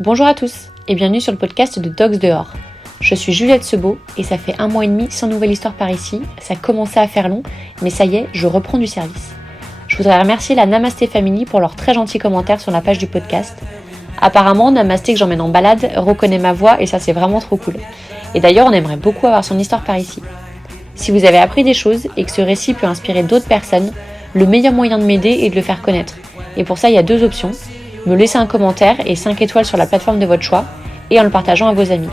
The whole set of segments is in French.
Bonjour à tous et bienvenue sur le podcast de Dogs Dehors. Je suis Juliette Sebaud et ça fait 1 mois et demi sans nouvelle histoire par ici. Ça commençait à faire long, mais ça y est, je reprends du service. Je voudrais remercier la Namasté Family pour leurs très gentils commentaires sur la page du podcast. Apparemment, Namasté que j'emmène en balade reconnaît ma voix et ça c'est vraiment trop cool. Et d'ailleurs, on aimerait beaucoup avoir son histoire par ici. Si vous avez appris des choses et que ce récit peut inspirer d'autres personnes, le meilleur moyen de m'aider est de le faire connaître. Et pour ça, il y a 2 options. Me laisser un commentaire et 5 étoiles sur la plateforme de votre choix et en le partageant à vos amis.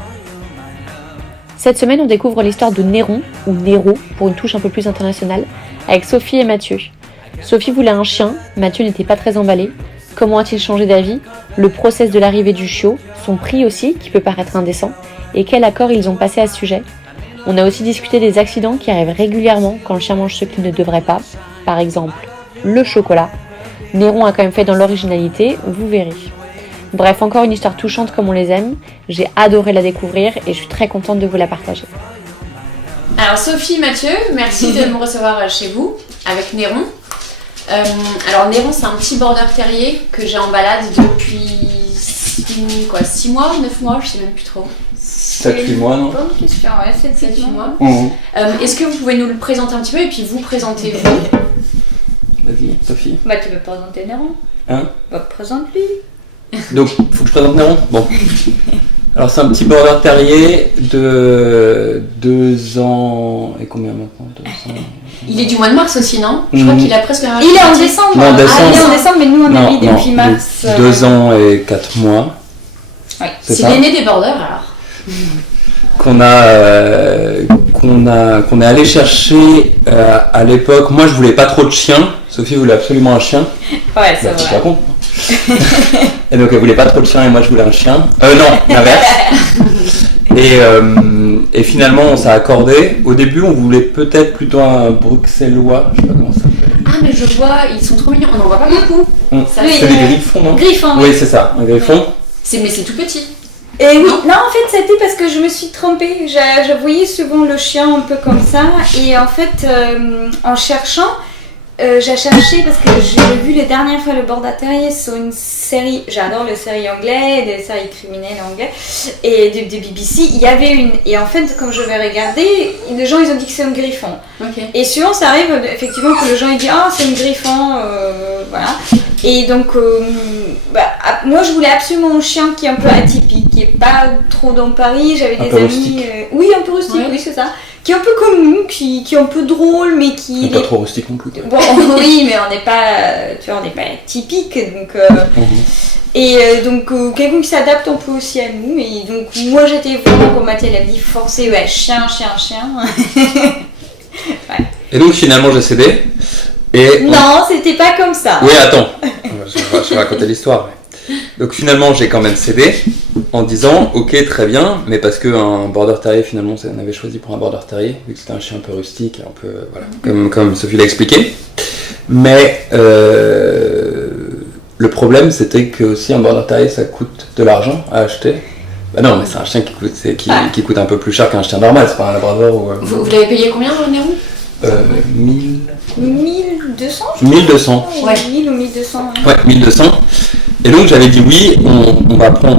Cette semaine, on découvre l'histoire de Néron, ou Néro, pour une touche un peu plus internationale, avec Sophie et Mathieu. Sophie voulait un chien, Mathieu n'était pas très emballé. Comment a-t-il changé d'avis? Le process de l'arrivée du chiot, son prix aussi, qui peut paraître indécent, et quel accord ils ont passé à ce sujet. On a aussi discuté des accidents qui arrivent régulièrement quand le chien mange ce qu'il ne devrait pas, par exemple le chocolat. Néron a quand même fait dans l'originalité, vous verrez. Bref, encore une histoire touchante comme on les aime. J'ai adoré la découvrir et je suis très contente de vous la partager. Alors Sophie, Mathieu, merci de me recevoir chez vous avec Néron. Alors Néron, c'est un petit border terrier que j'ai en balade depuis 6 mois, 9 mois, je sais même plus trop. 7-8 mois, non? Bonne question, ouais, 7-8 mois. Mmh. Est-ce que vous pouvez nous le présenter un petit peu et puis vous présentez-vous? Vas-y, Sophie. Bah, tu veux présenter Néron? Hein? Bah, présente-lui. Donc, faut que je présente Néron? Bon. Alors, c'est un petit border terrier de 2 ans. Et combien maintenant? 2 ans. Il est du mois de mars aussi, non? Je crois qu'il a presque... Il est en décembre. Non, décembre. Ah, il est en décembre, mais nous, on a mis depuis mars. 2 ans et 4 mois. Oui. C'est l'aîné des borders, alors. Qu'on est allé chercher à l'époque. Moi, je voulais pas trop de chiens. Sophie voulait absolument un chien. Ouais, c'est bah, tu te vrai. racontes. Et donc, elle voulait pas trop de chiens et moi, je voulais un chien. Non, l'inverse. Et finalement, on s'est accordé. Au début, on voulait peut-être plutôt un bruxellois. Je sais pas comment ça s'appelle. Ah, mais je vois, ils sont trop mignons, on n'en voit pas beaucoup. Ça, Oui. C'est des griffons, non? Griffon. Oui, c'est ça, un griffon. Mais c'est tout petit. Et oui, non, en fait, c'était parce que je me suis trompée. Je voyais souvent le chien un peu comme ça. Et en fait, en cherchant, j'ai cherché parce que j'ai vu les dernières fois le border terrier sur une série. J'adore les séries anglaises, des séries criminelles anglaises. Et de BBC, il y avait une. Et en fait, quand je vais regarder, les gens ils ont dit que c'est un griffon. Ok. Et souvent, ça arrive effectivement que les gens ils disent ah, c'est un griffon, voilà. Et donc, moi je voulais absolument un chien qui est un peu atypique, qui est pas trop dans Paris. J'avais Un des peu amis. rustique. Oui, un peu rustique, Ouais. oui, c'est ça. Qui est un peu comme nous, qui est un peu drôle, mais qui. Pas trop rustique non plus. Bon, oui, mais on n'est pas, tu vois, on n'est pas typique, donc. Donc quelqu'un qui s'adapte un peu aussi à nous. Et donc moi j'étais vraiment comme Mathieu l'a dit, forcée, ouais, chien. Ouais. Et donc finalement j'ai cédé. Et Non, c'était pas comme ça. Oui, attends, je vais raconter l'histoire. Donc finalement j'ai quand même cédé en disant ok très bien, mais parce qu'un border terrier finalement on avait choisi pour un border terrier, vu que c'était un chien un peu rustique, un peu voilà, comme Sophie l'a expliqué. Mais le problème c'était que aussi un border terrier ça coûte de l'argent à acheter. Bah non mais c'est un chien qui coûte un peu plus cher qu'un chien normal, c'est pas un labrador ou... Vous l'avez payé combien, Néron? 1200 1200. Ouais, 1000 ou 1200. Ouais, 1200. Et donc j'avais dit oui, on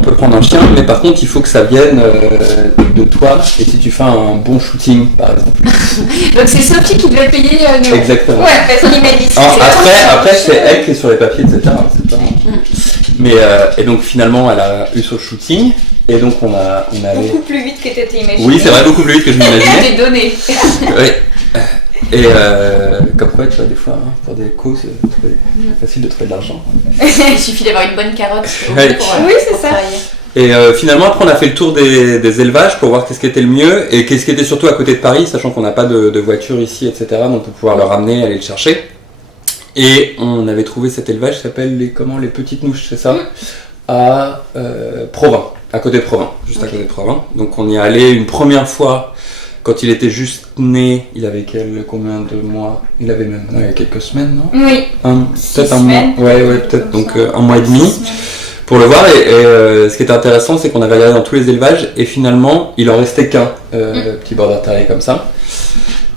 peut prendre un chien, mais par contre il faut que ça vienne de toi, et si tu fais un bon shooting par exemple. Donc c'est Sophie qui devait payer Néron. Exactement. Ouais, parce qu'il m'a dit ça. Alors, après c'est elle qui est sur les papiers, etc. C'est pas... Mais, et donc finalement elle a eu son shooting, et donc on est allé... Beaucoup plus vite que tu t'es imaginé. Oui, c'est vrai, beaucoup plus vite que je m'imaginais. Des données. Oui. Et comme quoi, tu vois, des fois, pour des causes, c'est facile de trouver de l'argent. Il suffit d'avoir une bonne carotte Ouais. Oui, c'est ça. travailler. Et finalement, après, on a fait le tour des élevages pour voir qu'est-ce qui était le mieux et qu'est-ce qui était surtout à côté de Paris, sachant qu'on n'a pas de voiture ici, etc. Donc, pour pouvoir le ramener, aller le chercher. Et on avait trouvé cet élevage qui s'appelle les Petites Mouches, c'est ça? À Provins, à côté de Provins, juste à côté de Provins. Donc, on y est allé une première fois. Quand il était juste né, il avait combien de mois? Il avait même quelques semaines, non? Oui. Peut-être un mois. Ouais, peut-être. Donc 1 mois et demi pour le voir. Et ce qui était intéressant, c'est qu'on avait regardé dans tous les élevages et finalement, il en restait qu'un petit border terrier comme ça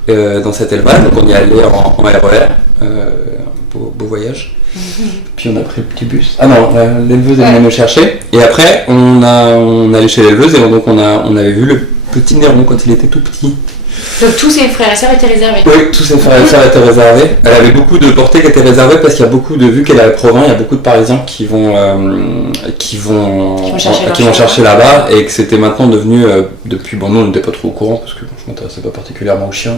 dans cet élevage. Donc on y est allé en RER. Beau voyage. Puis puis on a pris le petit bus. Ah non, l'éleveuse est venue nous chercher. Et après, on allait chez l'éleveuse et donc on avait vu le petit Néron quand il était tout petit. Donc tous ses frères et sœurs étaient réservés. Oui, tous ses frères et sœurs étaient réservés. Elle avait beaucoup de portées qui étaient réservées parce qu'il y a beaucoup de, vu qu'elle est à Provins, il y a beaucoup de Parisiens qui vont chercher là-bas et que c'était maintenant devenu, depuis, bon nous on n'était pas trop au courant parce que je m'intéressais pas particulièrement aux chiens,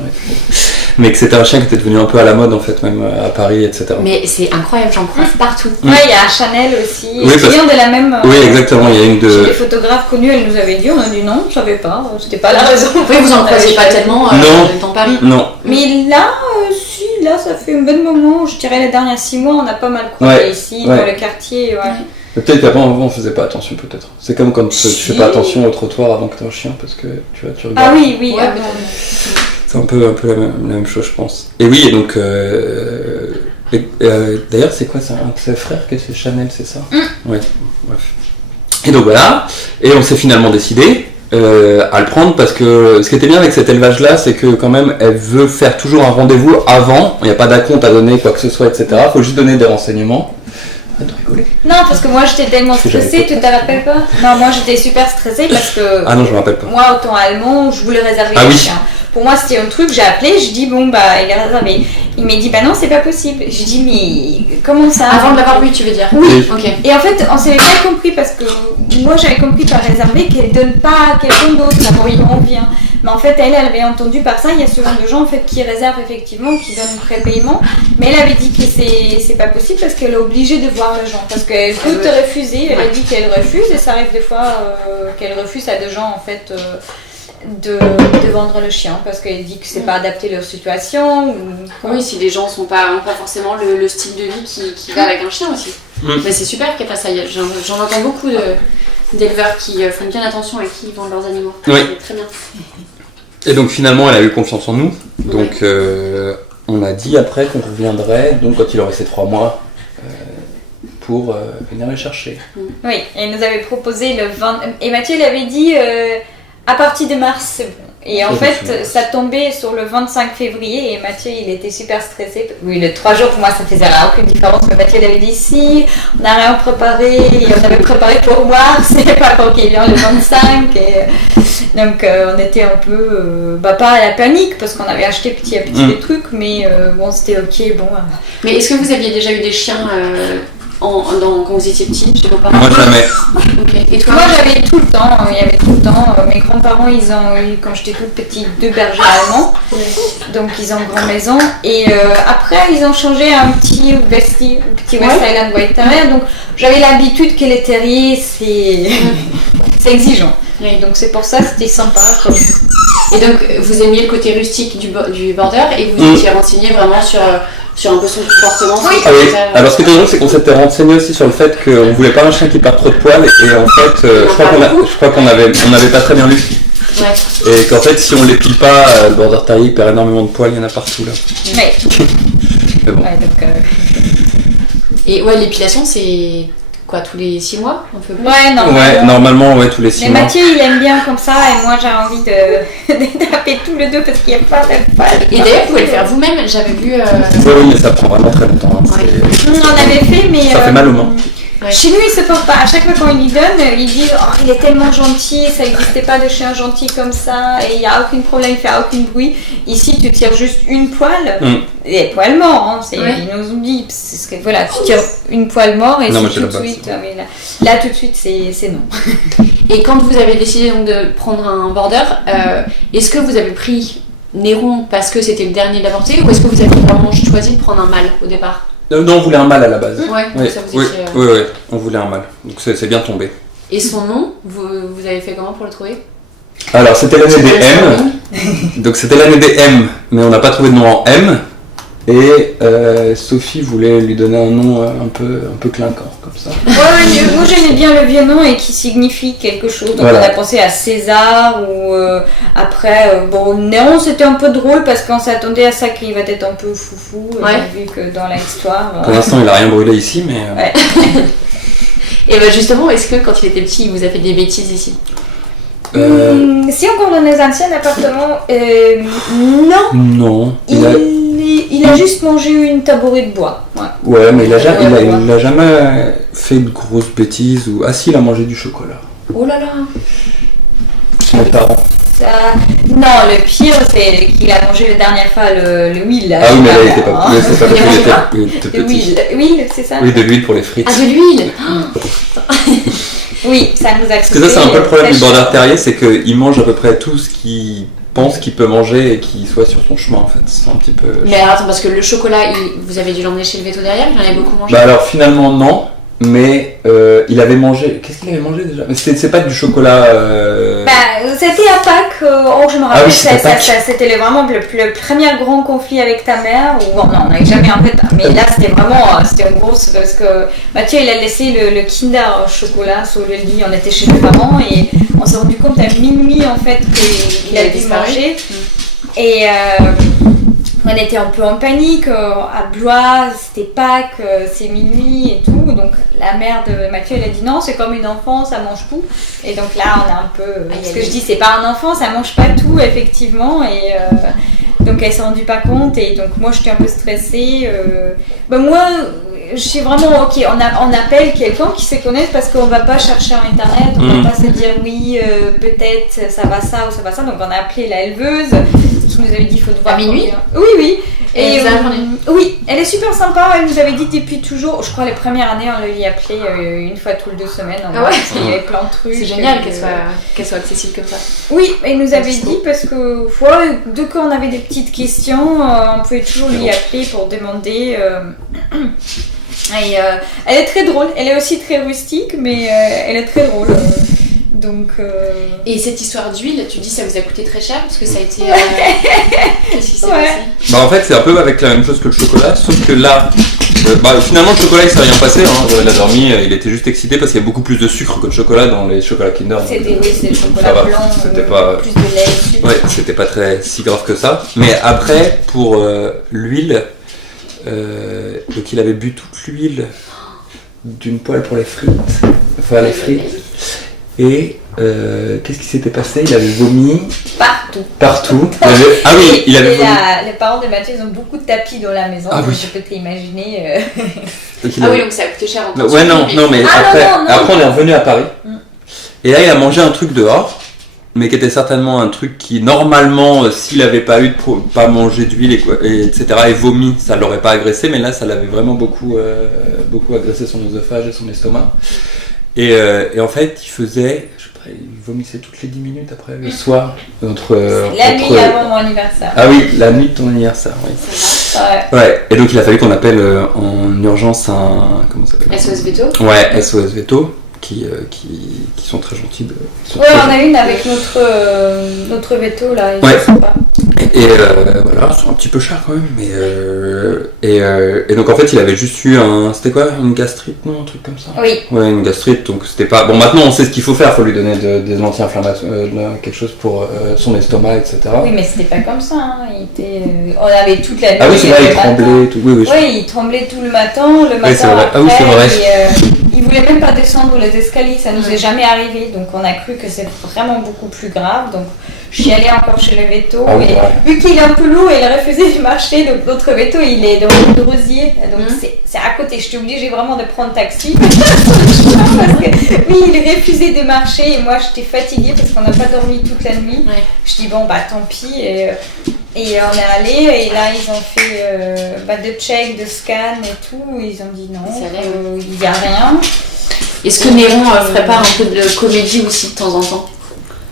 mais que c'était un chien qui était devenu un peu à la mode en fait, même à Paris, etc. Mais c'est incroyable, j'en croise partout. Ouais, il y a un Chanel aussi, Oui, qui vient de la même... Oui, exactement, il y a une de... Chez les photographes connus, elle nous avait dit, on a dit non, je savais pas, c'était pas la raison. Oui, vous en croisiez pas tellement dans Paris. Non. Mais là, si, là, ça fait un bon moment, je dirais les derniers 6 mois, on a pas mal croisé ici, dans le quartier, Peut-être qu'avant on faisait pas attention peut-être. C'est comme quand tu fais pas attention au trottoir avant que t'aies un chien parce que tu regardes. Ah oui. Ouais, c'est un peu la même chose je pense. Et oui, et donc d'ailleurs c'est quoi, c'est un de ses frères que c'est Chanel, c'est ça? Ouais, bref. Et donc voilà, et on s'est finalement décidé à le prendre parce que ce qui était bien avec cet élevage là, c'est que quand même elle veut faire toujours un rendez-vous avant, il n'y a pas d'acompte à donner, quoi que ce soit, etc. Il faut juste donner des renseignements. Arrête de rigoler. Non, parce que moi j'étais tellement stressée, tu te rappelles pas? Non, moi j'étais super stressée parce que... Ah non, je me rappelle pas. Moi, au temps allemand, je voulais réserver un chien. Pour moi, c'était un truc, j'ai appelé, je dis bon, bah, il est réservé. Il m'a dit, bah non, c'est pas possible. Je dis, mais comment ça? Avant de l'avoir vu, tu veux dire? Oui. Ok. Et en fait, on s'avait pas compris parce que moi, j'avais compris par réservé qu'elle donne pas à quelqu'un d'autre, quand on vient. Mais en fait, elle avait entendu par ça, il y a souvent de gens en fait, qui réservent effectivement, qui donnent un prépaiement. Mais elle avait dit que c'est pas possible parce qu'elle est obligée de voir les gens. Parce qu'elle peut te refuser, elle a dit qu'elle refuse et ça arrive des fois qu'elle refuse à des gens en fait. De vendre le chien parce qu'elle dit que c'est pas adapté à leur situation oui, si les gens sont pas forcément le style de vie qui va avec un chien aussi. Mais c'est super qu'il y ait pas ça, j'en entends beaucoup d'éleveurs qui font bien attention à qui ils vendent leurs animaux. Oui. C'est très bien. Et donc finalement elle a eu confiance en nous, donc on a dit après qu'on reviendrait donc quand il aurait ces 3 mois pour venir les chercher. Oui, et elle nous avait proposé le 20 et Mathieu l'avait dit à partir de mars, c'est bon. Et en fait, ça tombait sur le 25 février et Mathieu, il était super stressé. Oui, les 3 jours, pour moi, ça faisait aucune différence. Mais Mathieu, il avait dit, si, on n'a rien préparé. Et on avait préparé pour mars, et pas pour qu'il vient le 25. Et donc, on était un peu, pas à la panique, parce qu'on avait acheté petit à petit des trucs. Mais bon, c'était ok, bon. Mais est-ce que vous aviez déjà eu des chiens quand vous étiez petit, chez vos parents? Moi jamais. Okay. Et toi? Moi j'avais tout le temps, il y avait tout le temps. Mes grands-parents ils ont eu, quand j'étais toute petite, 2 bergers allemands. Donc ils ont grande maison. Et après ils ont changé à un petit West Highland White Terrier. Donc j'avais l'habitude que les terriers c'est exigeant. Et donc c'est pour ça que c'était sympa. Et donc vous aimiez le côté rustique du border et vous étiez renseigné vraiment sur un peu son comportement. Oui. Ah oui. Alors ce qui était drôle, c'est qu'on s'était renseigné aussi sur le fait qu'on voulait pas un chien qui perd trop de poils et en fait je crois qu'on avait pas très bien lu. Ouais. Et qu'en fait si on l'épile pas, le border terrier il perd énormément de poils, il y en a partout là. Ouais. Mais bon. Ouais, donc, Et ouais, l'épilation c'est quoi, tous les 6 mois un peu plus? Ouais, normalement. Ouais, normalement tous les 6 mais mois. Mathieu il aime bien comme ça et moi j'ai envie de taper tous les deux parce qu'il n'y a pas de poils. Et d'ailleurs vous pouvez le faire vous-même, j'avais vu... Oui, mais ça prend vraiment très longtemps. Hein. On avait fait mais... Ça fait mal aux mains. Ouais. Chez nous, il se porte pas. À chaque fois qu'on lui donne, il dit oh, il est tellement gentil, ça n'existait pas de chien gentil comme ça, et il n'y a aucun problème, il fait aucun bruit. Ici, tu tires juste une poêle, et poêle mort, hein, il nous dit, c'est ce que, voilà, tu tires une poêle mort, et c'est tout de suite, là, tout de suite, c'est non. Et quand vous avez décidé donc de prendre un border, est-ce que vous avez pris Néron parce que c'était le dernier de la portée, ou est-ce que vous avez vraiment choisi de prendre un mâle au départ? Non, on voulait un mâle à la base. Ouais, ça vous étiez, oui, on voulait un mâle. Donc c'est bien tombé. Et son nom, vous avez fait comment pour le trouver? Alors c'était l'année des M. Donc c'était l'année des M, mais on n'a pas trouvé de nom en M. Et Sophie voulait lui donner un nom un peu clinquant, comme ça. Ouais, moi j'aimais bien le vieux nom et qui signifie quelque chose. Donc voilà. On a pensé à César ou après, Néron c'était un peu drôle parce qu'on s'attendait à ça qu'il va être un peu foufou, vu que dans l'histoire... Pour l'instant il a rien brûlé ici, mais... Ouais. Et ben justement, est-ce que quand il était petit, il vous a fait des bêtises ici? Si encore dans les anciens appartements, non. Non. Il il a juste mangé une tabouret de bois. Ouais, mais il a jamais fait de grosses bêtises ou... Ah si, il a mangé du chocolat. Oh là là. Mes parents. Non, le pire, c'est qu'il a mangé la dernière fois le huile. Ah oui, mais là, il était pas... C'est pas parce qu'il était petit. L'huile, c'est ça? Oui, de l'huile pour les frites. Ah, de l'huile. Oui, ça nous a Parce que ça, c'est un peu le problème du border terrier, c'est qu'il mange à peu près tout ce qu'il pense qu'il peut manger et qu'il soit sur son chemin, en fait. C'est un petit peu... Mais alors, attends, parce que le chocolat, vous avez dû l'emmener chez le veto derrière, il en avait beaucoup mangé. Bah alors, finalement, non. Mais il avait mangé... Qu'est-ce qu'il avait mangé déjà? Mais c'est pas du chocolat... C'était à Pâques, je me rappelle, oui, c'était vraiment le premier grand conflit avec ta mère, ou non, on n'avait jamais en fait, mais là c'était vraiment, c'était une grosse, parce que Mathieu il a laissé le Kinder chocolat sur le lit, on était chez mes parents, et on s'est rendu compte à minuit en fait qu'il avait dû manger, et on était un peu en panique, à Blois, c'était Pâques, c'est minuit et tout, donc la mère de Mathieu elle a dit non, c'est comme une enfant, ça mange tout, et donc là on a un peu, ce que je dis c'est pas un enfant, ça mange pas tout effectivement, et donc elle s'est rendue pas compte, et donc moi j'étais un peu stressée, moi je suis vraiment ok, on appelle quelqu'un qui se connaît parce qu'on va pas chercher en internet, on va pas se dire oui peut-être ça va ça ou ça va ça, donc on a appelé la éleveuse qui nous avait dit il faut devoir à minuit. Oui. Et oui, elle est super sympa, elle nous avait dit depuis toujours, je crois les premières années on l'y appelait une fois toutes les 2 semaines, parce qu'il y avait plein de trucs. C'est génial qu'elle soit accessible comme ça. Oui, elle nous avait dit parce que voilà, dès qu'on avait des petites questions, on pouvait toujours lui appeler pour demander. Et elle est très drôle, elle est aussi très rustique, mais elle est très drôle. Donc, Et cette histoire d'huile, tu dis ça vous a coûté très cher parce que ça a été. Qu'est-ce qui s'est passé? Bah en fait c'est un peu avec la même chose que le chocolat, sauf que là, finalement le chocolat il s'est rien passé, il a dormi, il était juste excité parce qu'il y a beaucoup plus de sucre que de chocolat dans les chocolats Kinder. C'est le chocolat blanc, c'était pas... plus de lait, sucre. Ouais, c'était pas si grave que ça. Mais après pour l'huile, donc il avait bu toute l'huile d'une poêle pour les frites, les frites. Et qu'est-ce qui s'était passé? Il avait vomi partout. Il avait vomi. Les parents de Mathieu ils ont beaucoup de tapis dans la maison, donc je peux t'imaginer. Donc ça a coûté cher en Ouais, non, mais après on est revenu à Paris. Et là il a mangé un truc dehors, mais qui était certainement un truc qui normalement s'il avait pas pas mangé d'huile etc. et vomi, ça l'aurait pas agressé, mais là ça l'avait vraiment beaucoup agressé son œsophage et son estomac. Et en fait, il vomissait toutes les 10 minutes après le soir. La nuit avant mon anniversaire. Ah oui, la nuit de ton anniversaire, oui. Ouais. Et donc il a fallu qu'on appelle en urgence comment ça s'appelle? SOS Veto. Ouais, SOS Veto, qui sont très gentils. On a une avec notre veto là, ils sont sympas. Et voilà, c'est un petit peu cher quand même, mais et donc en fait il avait juste eu c'était quoi, une gastrite, non, un truc comme ça. Oui. Ouais, une gastrite, donc c'était pas bon. Maintenant on sait ce qu'il faut faire, faut lui donner des anti-inflammatoires, quelque chose pour son estomac, etc. Oui, mais c'était pas comme ça. On avait toute la nuit. Ah oui, c'est vrai, il tremblait, tout. Oui, il tremblait tout le matin. Oui, c'est vrai. Ah oui, c'est vrai. Il voulait même pas descendre les escaliers, ça nous est jamais arrivé, donc on a cru que c'est vraiment beaucoup plus grave. Donc je suis allée encore chez le veto, et vu qu'il est un peu lourd, il a refusé de marcher, donc notre veto il est dans le Rosier, donc c'est à côté, je suis obligée vraiment de prendre taxi, parce que il refusait de marcher, et moi j'étais fatiguée parce qu'on n'a pas dormi toute la nuit, je dis bon bah tant pis, et on est allé, et là ils ont fait de check, de scan et tout, ils ont dit non, il n'y a rien. Est-ce que Néron ferait pas un peu de comédie aussi de temps en temps?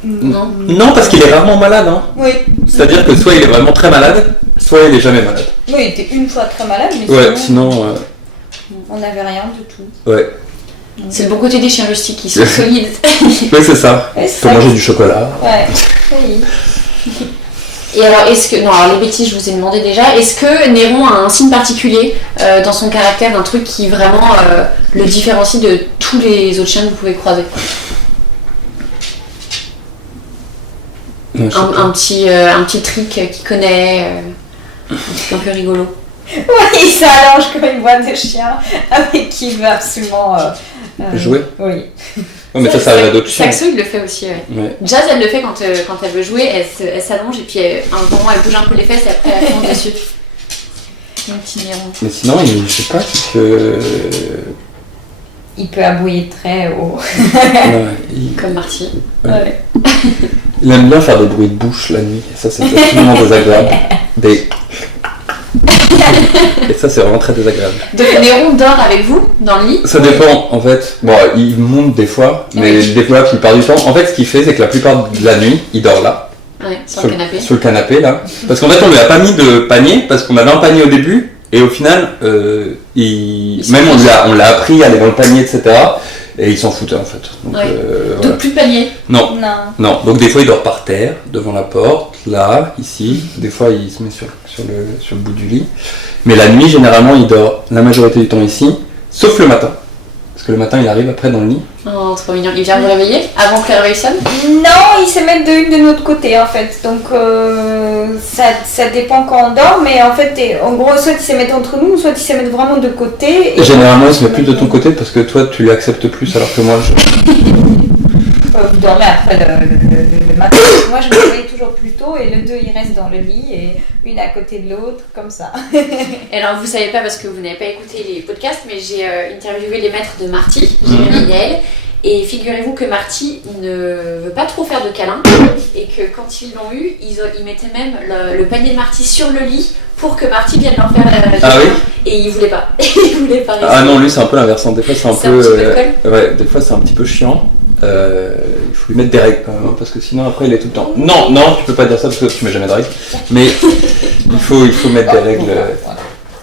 Non, parce qu'il est rarement malade. Oui. C'est-à-dire que soit il est vraiment très malade, soit il est jamais malade. Oui, il était une fois très malade, mais sinon on n'avait rien du tout. Ouais. C'est le bon côté des chiens rustiques, ils sont solides. Oui, c'est ça. Il faut manger du chocolat. Ouais, oui. Et alors, les bêtises, je vous ai demandé déjà, est-ce que Néron a un signe particulier dans son caractère, un truc qui vraiment le différencie de tous les autres chiens que vous pouvez croiser? Un petit trick qu'il connaît, un truc un peu rigolo. Oui, il s'allonge comme une boîte de chien avec qui il veut absolument jouer. Oui. Oh, mais ça arrive à d'autres chiens. Saxo, il le fait aussi. Ouais. Jazz, elle le fait quand elle veut jouer, elle s'allonge et puis à un moment elle bouge un peu les fesses et après elle fonce dessus. mon petit Néron. Mais sinon, je sais pas que. Il peut aboyer très haut. Comme Marty. Ouais. Il aime bien faire des bruits de bouche la nuit. Et ça, c'est absolument désagréable. Et ça, c'est vraiment très désagréable. Donc Néron dort avec vous dans le lit? Ça dépend, en fait. Bon, il monte des fois, mais des fois, la plupart du temps. En fait, ce qu'il fait, c'est que la plupart de la nuit, il dort là. Ouais, sur le canapé. Sur le canapé, là. Parce qu'en fait, on lui a pas mis de panier, parce qu'on avait un panier au début, et au final, même on l'a appris à aller dans le panier, etc. Et il s'en foutait, en fait. Donc, ouais. Voilà. Donc plus de panier? Non. Donc des fois, il dort par terre, devant la porte, là, ici. Des fois, il se met sur le bout du lit. Mais la nuit, généralement, il dort la majorité du temps ici, sauf le matin. Parce que le matin, il arrive après dans le lit. Oh, trop mignon. Il vient vous réveiller avant que le réveil sonne? Non, il se met de notre côté en fait. Donc ça dépend quand on dort, mais en fait, en gros, soit il se met entre nous, soit il se met vraiment de côté. Et généralement, il se met plus de ton côté parce que toi, tu l'acceptes plus, alors que moi, Vous dormez après le matin. Moi, je me réveille toujours plus tôt et les deux, ils restent dans le lit et une à côté de l'autre, comme ça. Et alors, vous savez pas parce que vous n'avez pas écouté les podcasts, mais j'ai interviewé les maîtres de Marty, Jérémy et Yael. Et figurez-vous que Marty ne veut pas trop faire de câlins et que quand ils l'ont eu, ils mettaient même le panier de Marty sur le lit pour que Marty vienne leur faire la Ah oui. Et il voulait pas. Il voulait pas rester. Ah non, lui c'est un peu l'inversant. Des fois c'est un C'est peu. un petit peu de colle. Ouais, des fois c'est un petit peu chiant. Il faut lui mettre des règles quand même, hein, parce que sinon après il est tout le temps. Non, tu peux pas dire ça parce que tu mets jamais de règles. Mais il faut mettre des règles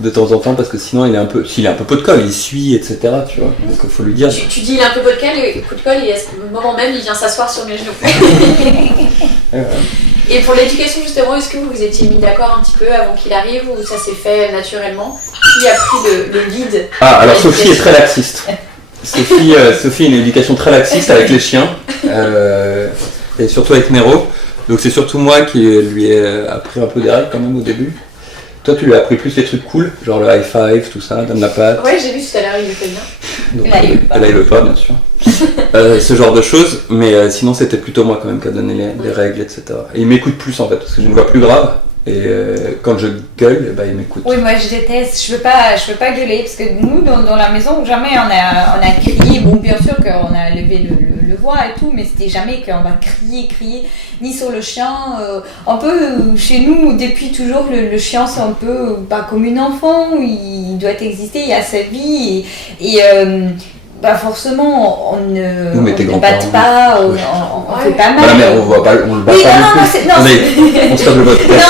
de temps en temps parce que sinon il est un peu. S'il est un peu pot de colle, il suit, etc. Tu vois. Donc il faut lui dire. Tu dis il est un peu pot de colle et à ce moment même il vient s'asseoir sur mes genoux. Et pour l'éducation justement, est-ce que vous vous étiez mis d'accord un petit peu avant qu'il arrive ou ça s'est fait naturellement? Qui a pris le guide? Ah alors Sophie est très laxiste. Sophie a une éducation très laxiste avec les chiens et surtout avec Nero. Donc c'est surtout moi qui lui ai appris un peu des règles quand même au début. Toi tu lui as appris plus les trucs cool, genre le high five, tout ça, donne la patte. Ouais, j'ai vu tout à l'heure, il le fait bien. Donc, là il veut pas bien sûr. Ce genre de choses, mais sinon c'était plutôt moi quand même qui a donné les règles, etc. Et il m'écoute plus en fait, parce que j'ai une voix plus grave. Et quand je gueule, il m'écoute. Oui, moi je déteste, je veux pas gueuler parce que nous dans la maison jamais on a crié. Bon, bien sûr qu'on a levé le voix et tout, mais c'était jamais qu'on va crier ni sur le chien. Un peu chez nous depuis toujours le chien c'est un peu pas comme un enfant, il doit exister, il a sa vie et forcément, on ne batte pas, on fait pas mal. Voilà, mais on le bat pas. On stoppe le podcast.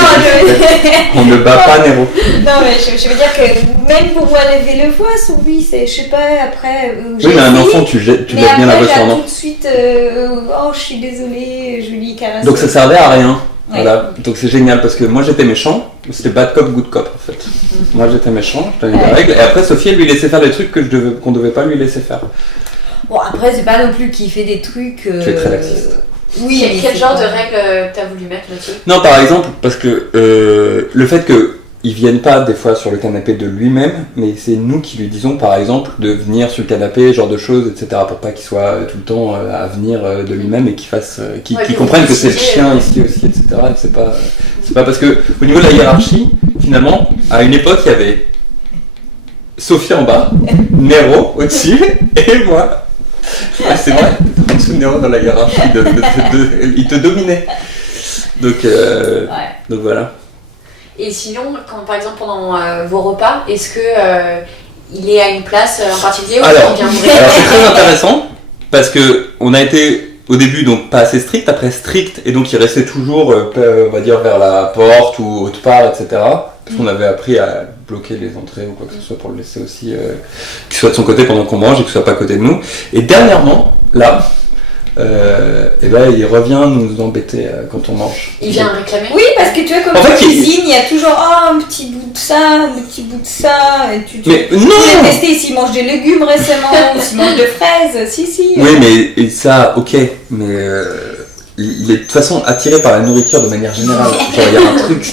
On ne bat pas Nero. Non, mais je veux dire que même pour lever le voix, oui, c'est, je sais pas, après. Oui, mais un enfant, tu lèves bien la voix sur un enfant. Tout de suite, je suis désolée, je lui caresse. Donc ça servait à rien. Ouais. Voilà, donc c'est génial parce que moi j'étais méchant, c'était bad cop, good cop en fait. Moi j'étais méchant, je donnais des règles, et après Sophie elle lui laissait faire des trucs qu'on devait pas lui laisser faire. Bon, après c'est pas non plus qu'il fait des trucs. Tu es très laxiste. Oui, quel genre de règles t'as voulu mettre là-dessus? Non, par exemple, parce que le fait qu'ils viennent pas des fois sur le canapé de lui-même, mais c'est nous qui lui disons par exemple de venir sur le canapé, genre de choses, etc. pour pas qu'il soit tout le temps à venir de lui-même et qu'il comprenne que c'est le chien ici aussi, etc. Et c'est pas parce que au niveau de la hiérarchie, finalement, à une époque il y avait Sophie en bas, Nero au-dessus et moi. Ah, c'est vrai, en dessous de Nero dans la hiérarchie, il te dominait. Donc voilà. Et sinon, quand, par exemple pendant vos repas, est-ce que il est à une place en particulier ou alors il vient c'est très intéressant parce que on a été au début donc pas assez strict, après strict et donc il restait toujours on va dire vers la porte ou autre part, etc. Parce qu'on avait appris à bloquer les entrées ou quoi que ce soit pour le laisser aussi qu'il soit de son côté pendant qu'on mange et qu'il soit pas à côté de nous. Et dernièrement, là, il revient nous embêter quand on mange. Il vient réclamer? Oui, parce que tu vois, comme en cuisine, il y a toujours un petit bout de ça, un petit bout de ça. Et mais non! Tu l'as testé s'il mange des légumes récemment, ou s'il mange de fraises, si. Oui, mais ça, ok, mais il est de toute façon attiré par la nourriture de manière générale. Genre, il y a un truc, que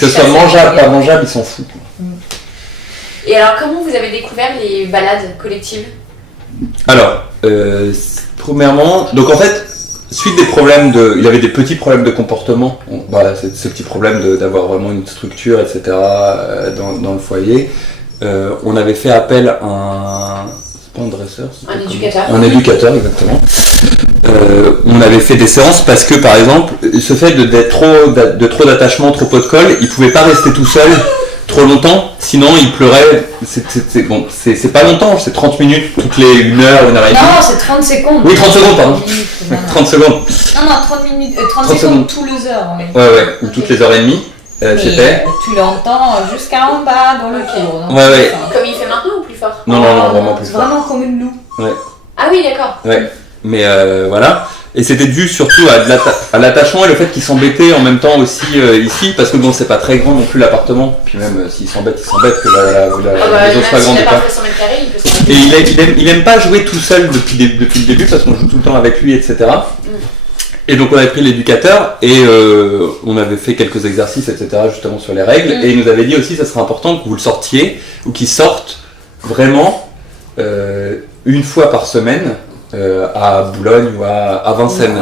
ce soit mangeable, pas mangeable, il s'en fout. Et alors, comment vous avez découvert les balades collectives? Alors, premièrement, donc en fait, suite des il y avait des petits problèmes de comportement, ces petits problèmes d'avoir vraiment une structure, etc. Dans le foyer. On avait fait appel à un dresseur, un éducateur. Un éducateur, exactement. On avait fait des séances parce que, par exemple, ce fait de trop d'attachement, trop peu de colle, il pouvait pas rester tout seul trop longtemps, sinon il pleurait. C'est pas longtemps, c'est 30 minutes toutes les 1 heure, 1 heure et demie. Non, c'est 30 secondes. Oui, 30 secondes, pardon. 30 secondes. Non, 30 minutes, 30 secondes tous les heures. Ouais, ou toutes les heures et demie. C'était. Tu l'entends jusqu'à en bas dans le cours. Ouais. Comme il fait maintenant ou plus fort? Non, vraiment plus fort. Vraiment comme une loup. Ouais. Ah oui, d'accord. Ouais, mais voilà. Et c'était dû surtout à l'attachement et le fait qu'il s'embêtait en même temps aussi ici, parce que bon, c'est pas très grand non plus l'appartement. Puis même s'il s'embête, que la maison soit grande. Et il aime pas jouer tout seul depuis le début, parce qu'on joue tout le temps avec lui, etc. Et donc on avait pris l'éducateur et on avait fait quelques exercices, etc. justement sur les règles. Et il nous avait dit aussi que ça serait important que vous le sortiez, ou qu'il sorte vraiment une fois par semaine. À Boulogne ou à Vincennes.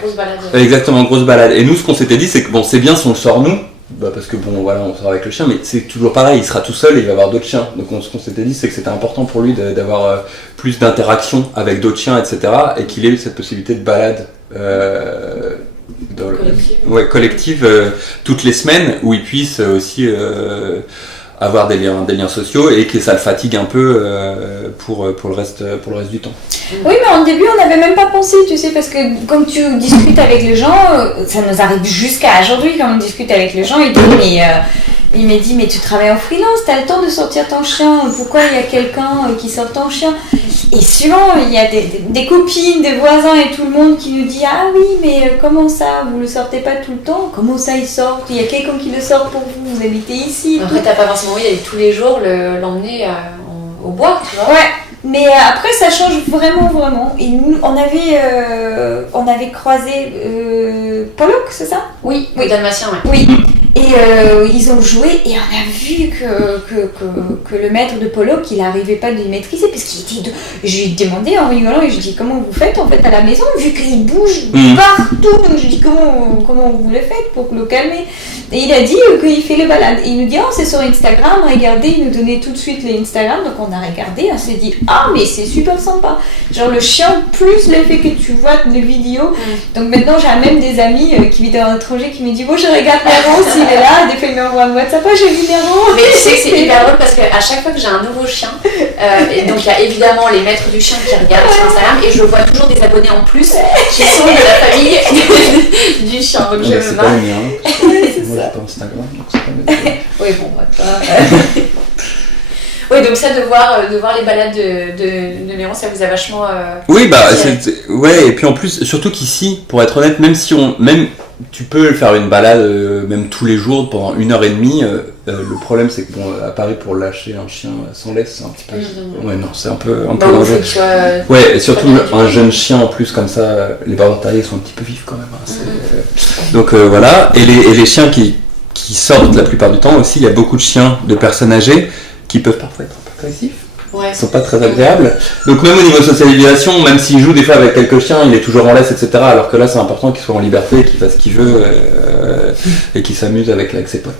Grosse balade. Exactement, grosse balade. Et nous, ce qu'on s'était dit, c'est que bon, c'est bien si on le sort nous, parce que bon, voilà, on sort avec le chien, mais c'est toujours pareil, il sera tout seul et il va avoir d'autres chiens. Donc ce qu'on s'était dit, c'est que c'était important pour lui d'avoir plus d'interaction avec d'autres chiens, etc. Et qu'il ait eu cette possibilité de balade collective toutes les semaines, où il puisse aussi avoir des liens sociaux et que ça le fatigue un peu pour le reste du temps. Oui, mais en début, on n'avait même pas pensé, tu sais, parce que comme tu discutes avec les gens, ça nous arrive jusqu'à aujourd'hui quand on discute avec les gens, il m'a dit, mais tu travailles en freelance, t'as le temps de sortir ton chien, pourquoi il y a quelqu'un qui sort ton chien? Et souvent, il y a des copines, des voisins et tout le monde qui nous dit, ah oui, mais comment ça, vous le sortez pas tout le temps? Comment ça il sort? Il y a quelqu'un qui le sort pour vous, vous habitez ici. Après, t'as pas forcément envie d'aller tous les jours l'emmener au bois, tu vois. Ouais. Mais après, ça change vraiment. Et nous, on avait croisé Pollock, c'est ça? Oui. Dalmatien, ouais. Oui. Et ils ont joué et on a vu que le maître de Pollock, il n'arrivait pas de les maîtriser parce qu'il était. Je lui ai demandé en rigolant et je lui ai dit comment vous faites en fait à la maison vu qu'il bouge partout. Donc je lui ai dit comment vous le faites pour le calmer. Et il a dit qu'il fait le balade. Et il nous dit c'est sur Instagram, regardez, il nous donnait tout de suite les Instagram. Donc on a regardé, on s'est dit mais c'est super sympa. Genre le chien plus le fait que tu vois les vidéos. Donc maintenant j'ai même des amis qui vivent à l'étranger qui me disent je regarde Néron s'il est là. Des fois il m'envoie un WhatsApp, j'ai vu Néron. Mais tu sais que c'est hyper drôle parce qu'à chaque fois que j'ai un nouveau chien, et donc il y a évidemment les maîtres du chien qui regardent sur Instagram et je vois toujours des abonnés en plus qui sont de la famille du chien. Donc je me marre. Moi j'ai pas Instagram, donc c'est pas mes... Oui, bon, toi. Oui, donc ça, de voir les balades de Néron, ça vous a vachement... Oui, ouais, et puis en plus, surtout qu'ici, pour être honnête, même tu peux faire une balade même tous les jours pendant 1h30, le problème c'est que à Paris, pour lâcher un chien sans laisse, c'est un petit peu... Ouais, non, c'est un peu dangereux. Ouais, et surtout un jeune chien en plus comme ça, les border terriers sont un petit peu vifs quand même. Donc voilà, et les chiens qui sortent la plupart du temps aussi, il y a beaucoup de chiens de personnes âgées qui peuvent parfois être un peu agressifs. Ouais. Ils sont pas très agréables. Donc même au niveau socialisation, même s'il joue des fois avec quelques chiens, il est toujours en laisse, etc. Alors que là, c'est important qu'il soit en liberté, qu'il fasse ce qu'il veut et qu'il s'amuse avec ses potes.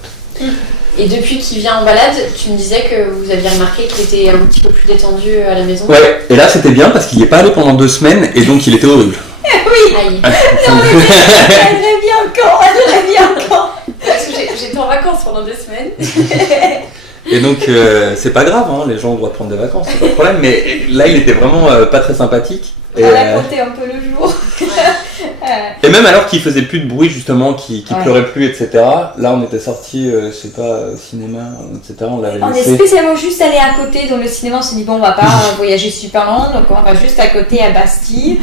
Et depuis qu'il vient en balade, tu me disais que vous aviez remarqué qu'il était un petit peu plus détendu à la maison. Ouais, et là c'était bien parce qu'il n'y est pas allé pendant 2 semaines et donc il était horrible. Oui. Aïe. Non mais elle revient encore. Parce que j'étais en vacances pendant 2 semaines. Et donc c'est pas grave, hein, les gens ont le droit de prendre des vacances, c'est pas le problème, mais là il était vraiment pas très sympathique. On a compté un peu le jour. Et même alors qu'il faisait plus de bruit justement, qu'il pleurait plus, etc. Là on était sortis, je sais pas, au cinéma, etc. On l'avait laissé. On est spécialement juste allé à côté dans le cinéma, on s'est dit on va pas voyager super loin, donc on va juste à côté à Bastille.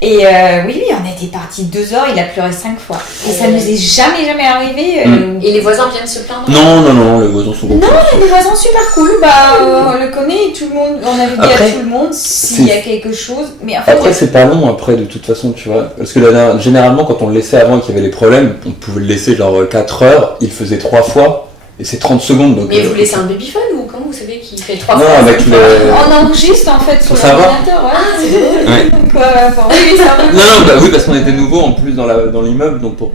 Et oui, on était partis 2 heures, il a pleuré 5 fois. Et ça nous est jamais arrivé. Et les voisins viennent se plaindre? Non, les voisins sont beaucoup. Non, les voisins super cool. On le connaît et tout le monde. On avait dit à tout le monde s'il y a quelque chose. Mais en fait, après, c'est pas long après de toute façon, tu vois. Parce que généralement, quand on le laissait avant qu'il y avait les problèmes, on pouvait le laisser genre 4 heures. Il faisait 3 fois. Et c'est 30 secondes. Donc, mais vous laissez un babyphone ou comment vous savez qu'il fait 3 fois? Non, avec on enregistre en fait sur l'ordinateur. Ouais. Ah, c'est drôle. Ouais. Oui, c'est un peu... Non, oui, parce qu'on était nouveau en plus dans l'immeuble, donc pour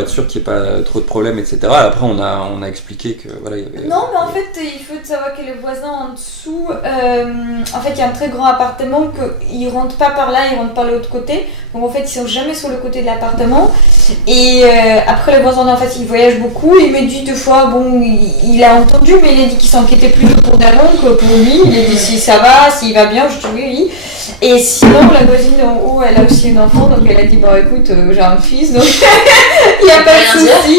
être sûr qu'il n'y ait pas trop de problèmes, etc. Après, on a expliqué que voilà. Non, mais en fait, il faut savoir que le voisin en dessous, en fait, il y a un très grand appartement qu'ils ne rentrent pas par là, ils rentrent par l'autre côté. Donc en fait, ils sont jamais sur le côté de l'appartement. Et après, le voisin en face, il voyage beaucoup. Il me dit deux fois, bon, il a entendu, mais il a dit qu'il s'inquiétait plutôt pour Daron que pour lui. Il a dit si ça va, s'il va bien, je dis oui. Et sinon, la voisine en haut, elle a aussi un enfant, donc elle a dit bon, écoute, j'ai un fils, donc il n'y a pas de souci,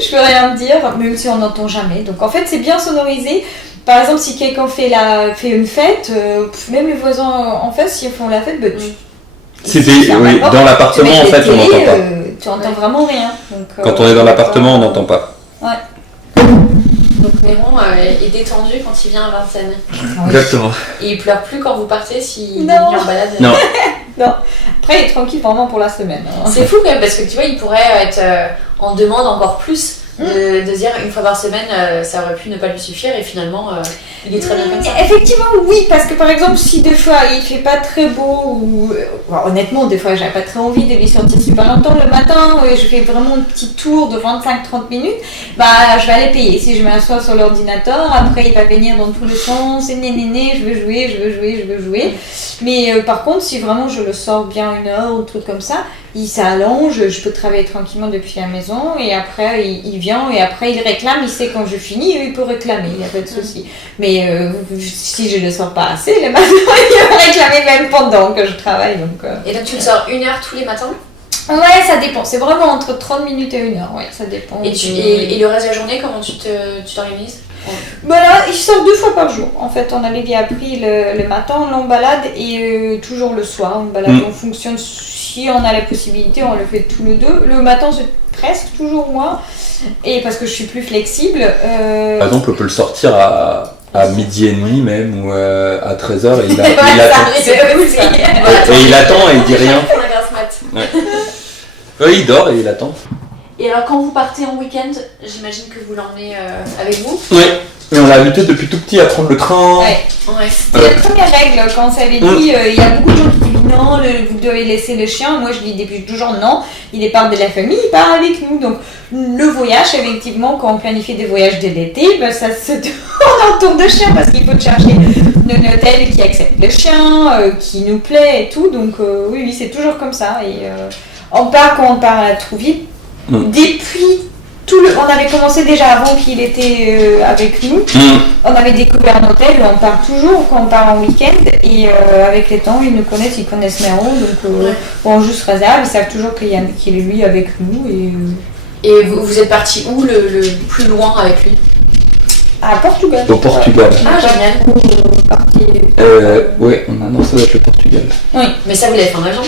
je peux rien dire, même si on n'entend jamais. Donc en fait, c'est bien sonorisé. Par exemple, si quelqu'un fait une fête, même les voisins en face, s'ils font la fête, bah, dans l'appartement, en fait, on n'entend pas. Tu n'entends vraiment rien. Donc, quand on est dans l'appartement, on n'entend pas. Ouais. Donc Néron est détendu quand il vient à Vincennes. Exactement. Et il pleure plus quand vous partez s'il est Non. venu en balade. Non. Non. Après, il est tranquille vraiment pour la semaine. Hein. C'est fou quand même parce que tu vois, il pourrait être en demande encore plus. De dire une fois par semaine, ça aurait pu ne pas lui suffire et finalement il est très bien comme ça. Effectivement, oui, parce que par exemple, si des fois il fait pas très beau ou honnêtement, des fois j'ai pas très envie de lui sortir super longtemps le matin, je fais vraiment un petit tour de 25-30 minutes, bah je vais aller payer. Si je m'assois sur l'ordinateur, après il va venir dans tous les sens, c'est nénéné, je veux jouer. Mais par contre, si vraiment je le sors bien une heure ou un truc comme ça, il s'allonge, je peux travailler tranquillement depuis la maison et après il vient et après il réclame, il sait quand je finis, il peut réclamer, il n'y a pas de souci. Mais si je ne le sors pas assez, le matin, il va réclamer même pendant que je travaille. Et donc tu le sors 1 heure tous les matins ? Ouais, ça dépend, c'est vraiment entre 30 minutes et 1 heure, ouais, ça dépend. Et le reste de la journée, comment tu t'organises ? Voilà, il sort 2 fois par jour. En fait, on avait bien appris le matin, on l'embalade et toujours le soir, on balade. On fonctionne, si on a la possibilité, on le fait tous les deux. Le matin, c'est presque toujours moi, et parce que je suis plus flexible. Par exemple, on peut le sortir à 12h30 même, ou à 13h, et il attend. Et il attend et il dit rien. Ouais. Oui, il dort et il attend. Et alors quand vous partez en week-end, j'imagine que vous l'emmenez avec vous ? Oui, et on a habitué depuis tout petit à prendre le train. Ouais. C'était la première règle quand on s'avait dit, il y a beaucoup de gens qui disent non, vous devez laisser le chien. Moi je dis depuis toujours non, il est part de la famille, il part avec nous. Donc le voyage, effectivement, quand on planifie des voyages de l'été, ben, ça se tourne autour de chien parce qu'il faut chercher un hôtel qui accepte le chien, qui nous plaît et tout. Donc oui, c'est toujours comme ça. Et quand on part à Trouville, depuis on avait commencé déjà avant qu'il était avec nous. On avait découvert un hôtel où on part toujours quand on part en week-end et avec les temps ils nous connaissent, ils connaissent Néron, donc on juste réserve, ils savent toujours qu'il est lui avec nous. Et vous êtes parti où le plus loin avec lui ? À Portugal. Au Portugal. Ah, génial. Oui, non, ça doit être le Portugal. Oui. Mais ça vous l'avez fait en avion ?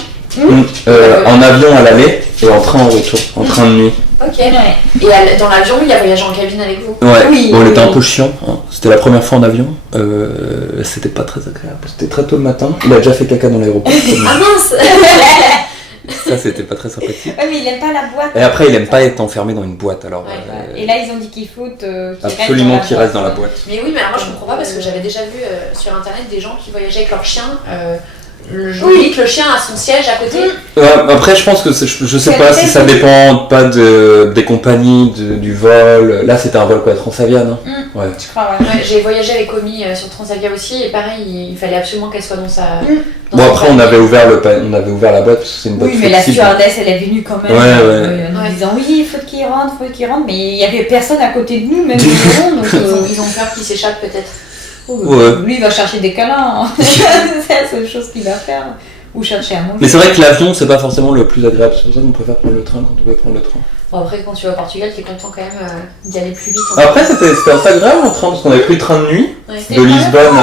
En avion à l'aller et en train en retour, en train de nuit. Ok. Et dans l'avion, il a voyagé en cabine avec vous ? Ouais, oui, bon, il était un peu chiant. Hein. C'était la première fois en avion. C'était pas très agréable. C'était très tôt le matin. Il a déjà fait caca dans l'aéroport. Ah mince. Ça, c'était pas très sympathique. Ouais, mais il aime pas la boîte. Et après, il aime pas être enfermé dans une boîte. Alors, Et là, ils ont dit qu'il faut absolument qu'il reste dans la boîte. Mais oui, mais alors moi je comprends pas parce que j'avais déjà vu sur internet des gens qui voyageaient avec leur chien. Que le chien a son siège à côté. Après, je pense que je sais pas si ça dépend pas des compagnies, du vol. Là, c'était un vol Transavia, hein. Ouais. Je crois, ouais. J'ai voyagé avec Omi sur Transavia aussi et pareil, il fallait absolument qu'elle soit dans sa. Bon, après, on avait ouvert la boîte parce que c'est une boîte flexible. Oui, mais la stewardess, elle est venue quand même en disant oui, il faut qu'il rentre, mais il y avait personne à côté de nous, même du monde. Donc, ils ont peur qu'il s'échappe peut-être. Lui, il va chercher des câlins. C'est la seule chose qu'il va faire. Ou chercher à manger. Mais c'est vrai que l'avion, c'est pas forcément le plus agréable. C'est pour ça qu'on préfère prendre le train quand on peut prendre le train. Bon, après, quand tu vas au Portugal, t'es content quand même d'y aller plus vite. Après, c'était assez agréable en train parce qu'on avait pris le train de nuit de Lisbonne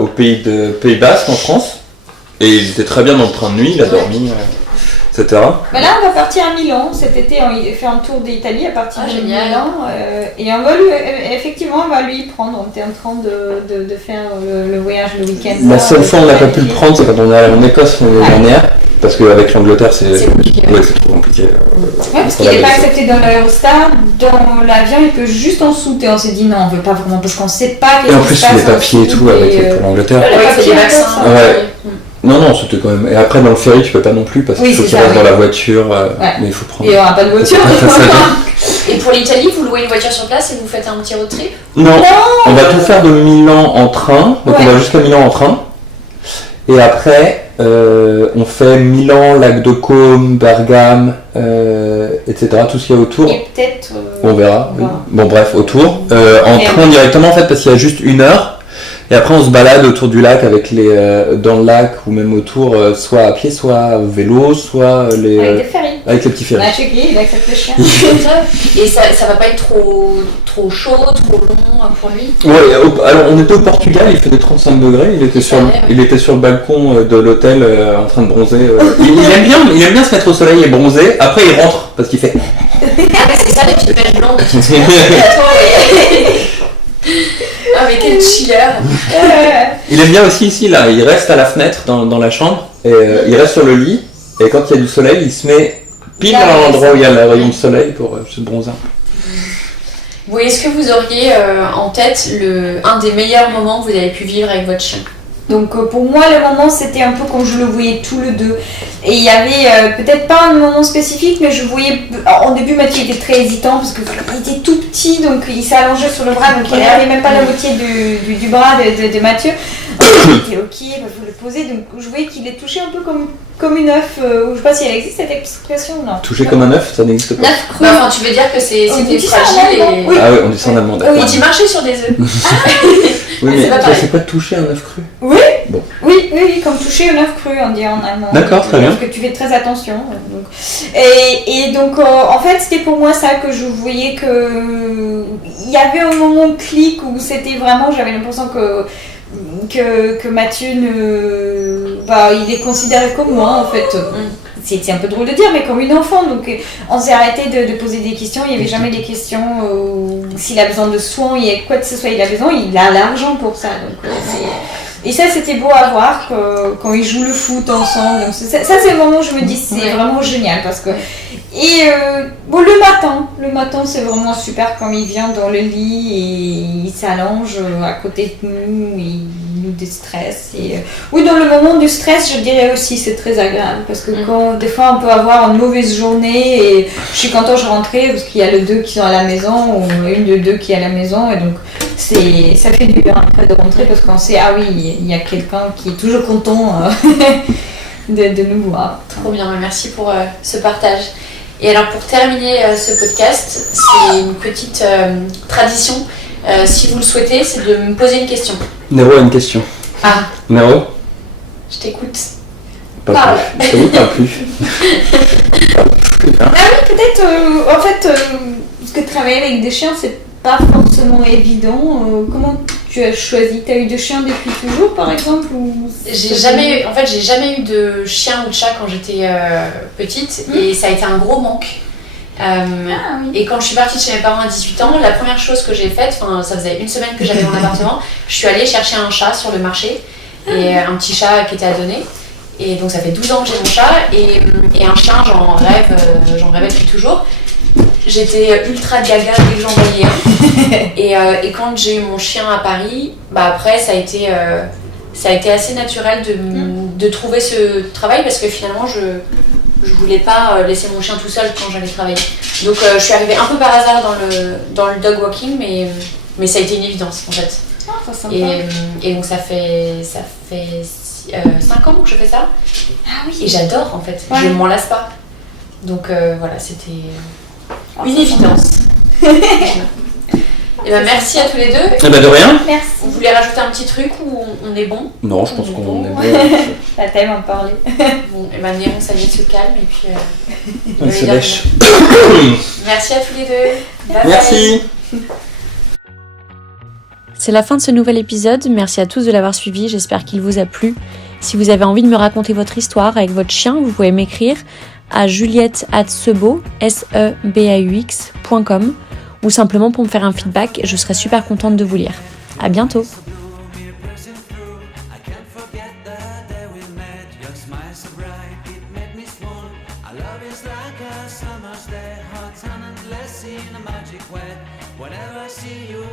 au Pays Basque en France. Et il était très bien dans le train de nuit, il a dormi, etc. Mais là, on va partir à Milan. Cet été, on fait un tour d'Italie à partir de Milan. Et on va effectivement, on va lui prendre. On était en train de faire le voyage le week-end. La seule fois où on n'a pas pu le prendre, c'est quand on est allé en Écosse l'année dernière. Parce qu'avec l'Angleterre, c'est compliqué. Ouais, c'est trop compliqué. Parce qu'il n'est pas accepté dans l'Eurostar. Dans l'avion, il peut juste en sauter. On s'est dit non, on veut pas vraiment parce qu'on ne sait pas et en plus, les papiers et tout avec pour l'Angleterre. Les vaccins. Non, c'était quand même. Et après, dans le ferry, tu peux pas non plus parce qu'il faut qu'il reste dans la voiture. Mais il faut prendre. Et on n'a pas de voiture. Et pour l'Italie, vous louez une voiture sur place et vous faites un petit road trip? Non, on va tout faire de Milan en train. Donc on va jusqu'à Milan en train. Et après, on fait Milan, Lac de Côme, Bergame, etc. Tout ce qu'il y a autour. Et peut-être. On verra. Oui. Bon, bref, autour. En train directement, en fait, parce qu'il y a juste 1 heure. Et après, on se balade autour du lac avec dans le lac ou même autour, soit à pied, soit à vélo, soit avec des ferries. Avec les petits ferries. On a checké, il accepte le chien. Et ça va pas être trop chaud, trop long pour lui? Ouais, alors on était au Portugal, il faisait 35 degrés, il était sur le balcon de l'hôtel en train de bronzer. Il aime bien se mettre au soleil et bronzer, après il rentre parce qu'il fait... Ah mais c'est ça les petites mèches blondes. Ah mais quel chiller. Il aime bien aussi ici, là, il reste à la fenêtre dans la chambre, et il reste sur le lit, et quand il y a du soleil, il se met pile à l'endroit où il y a le rayon de soleil pour se bronzer. Bon, est-ce que vous auriez en tête un des meilleurs moments que vous avez pu vivre avec votre chien? Donc pour moi le moment c'était un peu quand je le voyais tous les deux. Et il y avait peut-être pas un moment spécifique, mais je voyais... En début Mathieu était très hésitant parce qu'il était tout petit, donc il s'est allongé sur le bras, donc il n'avait même pas la moitié du bras de Mathieu. Il était ok, bah, je voulais le poser, donc je voyais qu'il est touché un peu comme une œuf, je sais pas si elle existe cette expression, non. Touché comme un œuf, ça n'existe pas. L'œuf cru. Enfin, tu veux dire que c'était fragile et... Oui. Ah oui, on dit ça en allemand, d'accord. On dit marcher sur des œufs. Oui, mais c'est pas toi, pareil. c'est quoi toucher un œuf cru? Oui. Bon. Oui, comme toucher un œuf cru, on dit en allemand. D'accord, très bien. Parce que tu fais très attention. Donc. Et donc, en fait, c'était pour moi ça que je voyais que... Il y avait un moment clic où c'était vraiment... J'avais l'impression que Mathieu il est considéré comme moi, en fait. C'est un peu drôle de dire, mais comme une enfant. Donc, on s'est arrêté de poser des questions. Il n'y avait jamais des questions s'il a besoin de soins, il y a quoi que ce soit, il a besoin. Il a l'argent pour ça. Donc, et ça, c'était beau à voir quand ils jouent le foot ensemble. Donc, ça, c'est le moment où je me dis c'est vraiment génial parce que. Et le matin, c'est vraiment super quand il vient dans le lit et il s'allonge à côté de nous, il nous déstresse. Oui, dans le moment du stress, je dirais aussi c'est très agréable parce que des fois on peut avoir une mauvaise journée et je suis contente de rentrer parce qu'il y a les deux qui sont à la maison ou une de deux qui est à la maison et donc ça fait du bien après de rentrer parce qu'on sait il y a quelqu'un qui est toujours content de nous voir. Trop bien, merci pour ce partage. Et alors pour terminer ce podcast, c'est une petite tradition. Si vous le souhaitez, c'est de me poser une question. Nero a une question. Ah, Nero? je t'écoute. Parle plus. Je t'avoue, parle plus. Ah oui, peut-être, en fait, parce que travailler avec des chiens, c'est pas forcément évident. Comment tu as choisi? Tu as eu des chiens depuis toujours, par exemple J'ai jamais eu de chien ou de chat quand j'étais petite et ça a été un gros manque. Et quand je suis partie de chez mes parents à 18 ans, la première chose que j'ai faite, ça faisait une semaine que j'avais mon appartement, je suis allée chercher un chat sur le marché et un petit chat qui était à donner. Et donc ça fait 12 ans que j'ai mon chat et un chien, j'en rêvais depuis toujours. J'étais ultra gaga dès que j'en voyais un. Et quand j'ai eu mon chien à Paris, après ça a été assez naturel de trouver ce travail parce que finalement je voulais pas laisser mon chien tout seul quand j'allais travailler. Donc je suis arrivée un peu par hasard dans le dog walking, mais ça a été une évidence en fait. Ah, ça Et donc ça fait 5 ans que je fais ça. Ah oui. Et j'adore en fait, je ne m'en lasse pas. Donc voilà, c'était une ça évidence. Et merci à tous les deux. Eh ben de rien. Merci. Vous voulez rajouter un petit truc ou on est bon? Non, je pense qu'on est bon. T'as tellement parlé. Bon, et Néron, ça vient se calme et puis... On se lèche. Merci à tous les deux. Bye Merci. C'est la fin de ce nouvel épisode. Merci à tous de l'avoir suivi. J'espère qu'il vous a plu. Si vous avez envie de me raconter votre histoire avec votre chien, vous pouvez m'écrire à juliette@sebaux, sebaux.com ou simplement pour me faire un feedback. Je serai super contente de vous lire. À bientôt. Whenever I see you